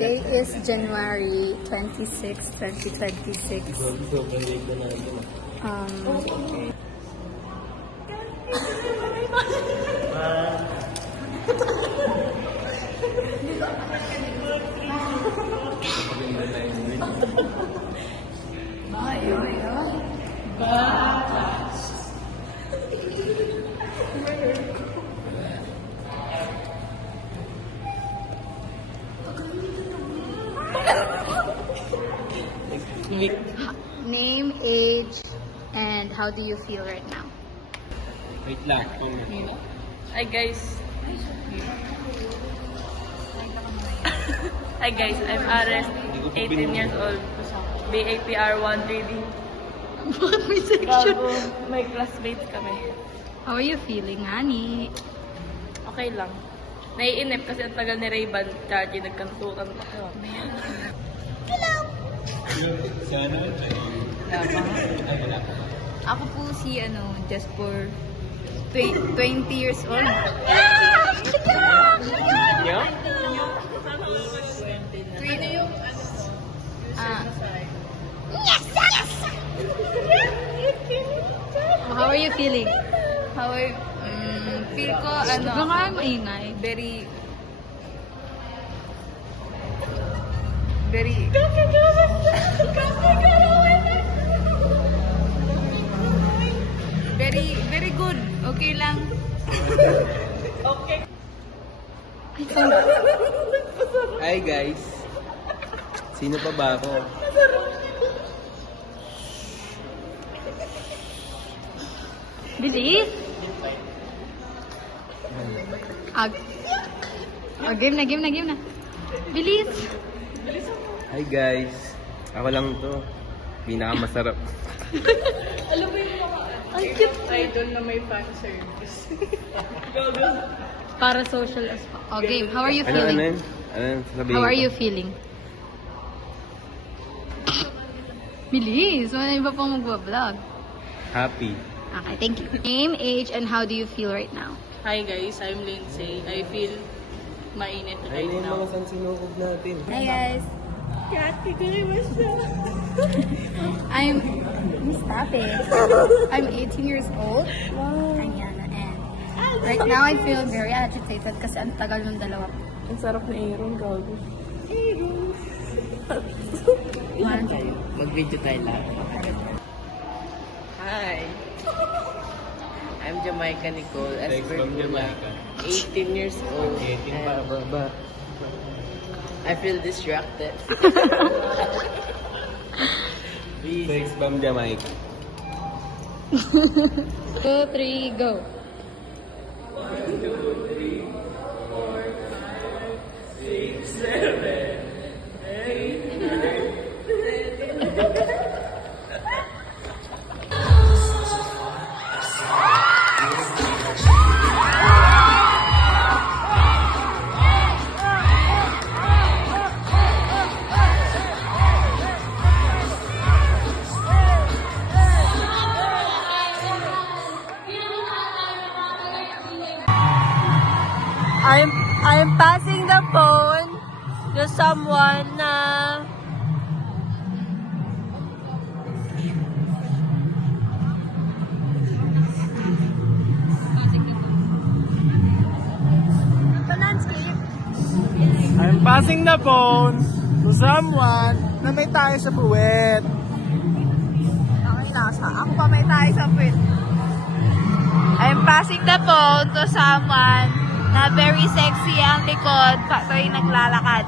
Today is January 26, 2026. Name, age, and how do you feel right now? Wait lang. Hi guys. Hi guys, I'm Ares, 18 years old. BAPR 130. Bakit may section? Bago may classmates kami. How are you feeling, honey? Okay lang. Naiinip kasi ang tagal ni Ray-Ban Chargy nagkantukan pa. Sana. Ako po si just for 20 years old. Yeah? How are you feeling? How are feel ko Huwag nga maingay. very very good. Okay lang. Okay. Hi guys. Sino pa ba ako? Bilis! Game na. Bilis! Hi guys. Ako lang to. Pinakamasarap. Alam mo yung mga idol na may fan service. Para social as game. How are you Ano feeling? yun? Ano yun? Sabihin How are ko. you feeling? Bilis! May iba pang magbablog. Happy. Okay, thank you. Name, age, and how do you feel right now? Hi guys, I'm Lindsay. I feel mainit right Ayun yung now. mga sansinukob natin. Hi guys! Kati ko rin ba siya? Stop it. I'm 18 years old. I'm Yana, and right now I feel very agitated kasi ang tagal ng dalawa. Ang sarap na Aaron, gago. Mag-video tayo lahat. Hi. I'm Jamaica Nicole. As Thanks, per Ma'am Jamaica. 18 years old. 18 pa and ba? I feel distracted. Thanks, Ma'am Jamaica. 2, 3, go! I'm passing the phone to someone na I'm passing the phone to someone na may tayo sa puwet. ako pa may tayo sa puwet. I'm passing the phone to someone na very sexy ang likod tuwing naglalakad.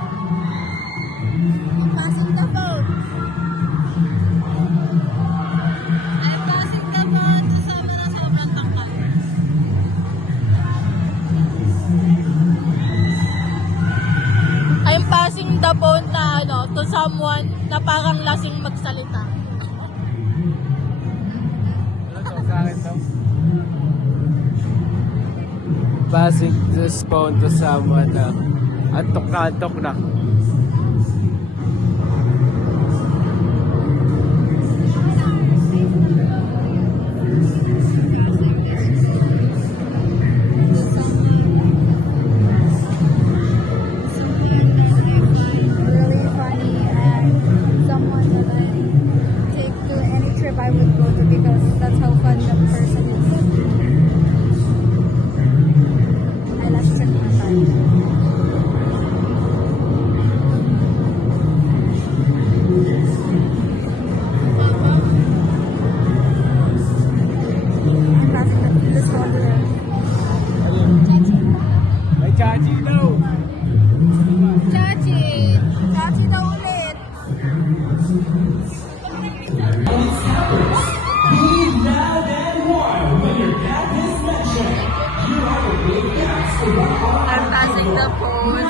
I'm passing the phone. I'm passing the phone to someone na sobrang tangkal. I'm passing the phone na to someone na parang lasing magsalita. Passing this phone to someone na antok na. I'm passing the phone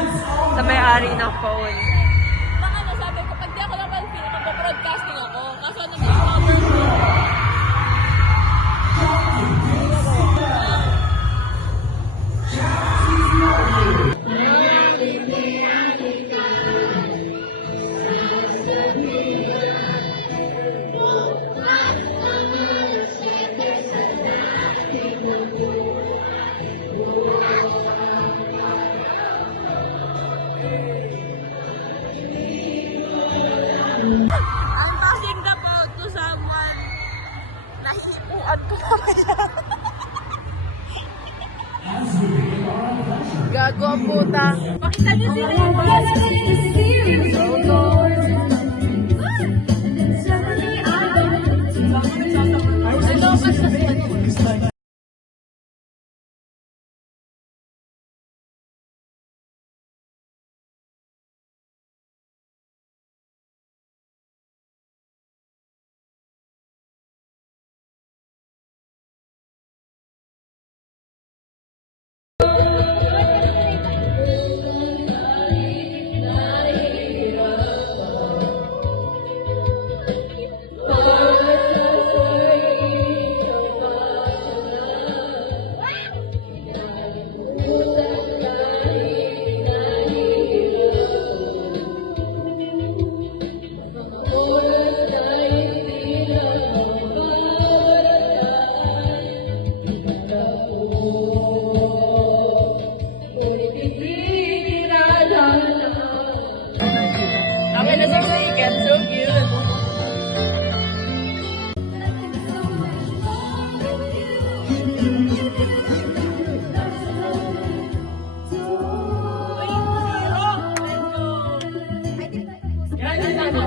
sa may-ari ng phone. Baka nasabi ko, pag di ako naman feel, mag-broadcasting ako. Kaso nag-discover ko. I'm passing the phone to someone. Nahihipuan ko mamaya. Gago ang puta. Pakita niyo sila. Akin na sa weekend, so cute. I think that was